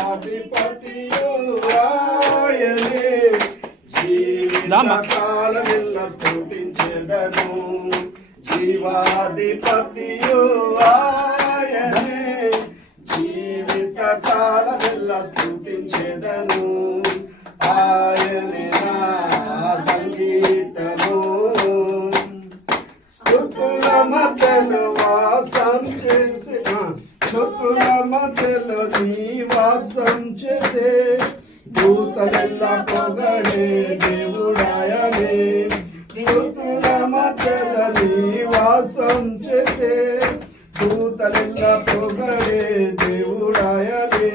జీవాధిపతియు ఆయనే జీవితకాలమెల్ల స్తుతించెదను జీవాధిపతియు ఆయనే జీవితకాలమెల్ల స్తుతించెదను ఆయనే నా సంగీతము స్తుతుల మధ్యలో వాసం చేసే స్తుతుల మధ్యలో నివాసం చేసే దూతలెల్ల పొగడే దేవుడాయనే స్తుతుల మధ్యలో నివాసం చేసే దూతలెల్ల పొగడే దేవుడాయనే